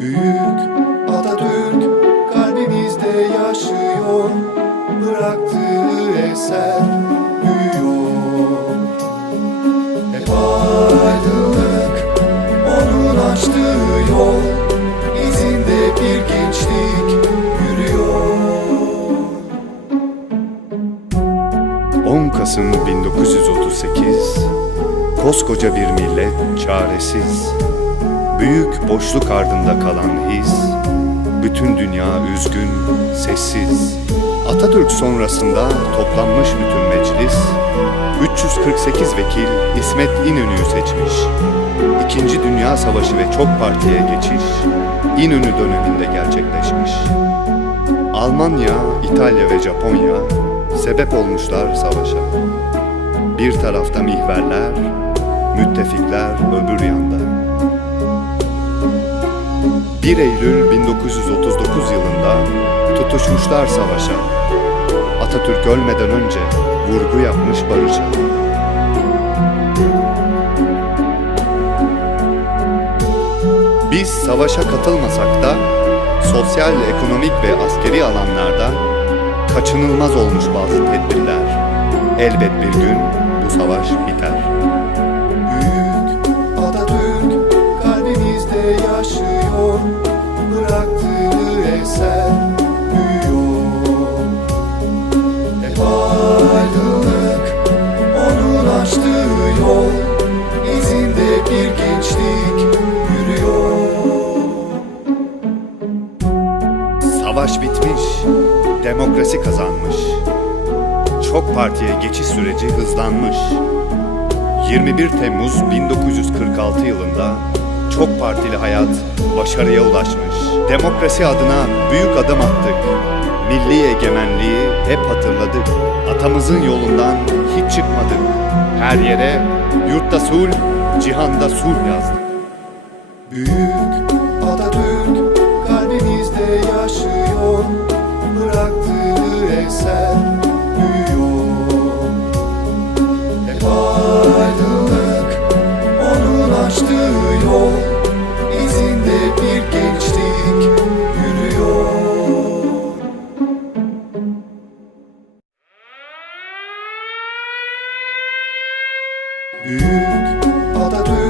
Büyük Atatürk kalbimizde yaşıyor Bıraktığı eser büyüyor. Hep aydınlık onun açtığı yol izinde bir gençlik yürüyor. 10 Kasım 1938 Koskoca bir millet çaresiz Büyük boşluk ardında kalan his Bütün dünya üzgün, sessiz Atatürk sonrasında toplanmış bütün meclis 348 vekil İsmet İnönü'yü seçmiş İkinci Dünya Savaşı ve çok partiye geçiş İnönü döneminde gerçekleşmiş Almanya, İtalya ve Japonya sebep olmuşlar savaşa. Bir tarafta mihverler, müttefikler öbür yanda. 1 Eylül 1939 yılında tutuşmuşlar savaşa. Atatürk ölmeden önce vurgu yapmış barışa. Biz savaşa katılmasak da sosyal, ekonomik ve askeri alanlarda kaçınılmaz olmuş bazı tedbirler. Elbet bir gün bu savaş biter. Demokrasi kazanmış. Çok partiye geçiş süreci hızlanmış. 21 Temmuz 1946 yılında çok partili hayat başarıya ulaşmış. Demokrasi adına büyük adım attık. Milli egemenliği hep hatırladık. Atamızın yolundan hiç çıkmadık. Her yere yurtta sulh, cihanda sulh yazdık. Büyük Atatürk kalbimizde yaşıyor bıraktığı eser büyüyor Hep aydınlık onun açtığı yol. İzinde bir gençlik yürüyor. Büyük Atatürk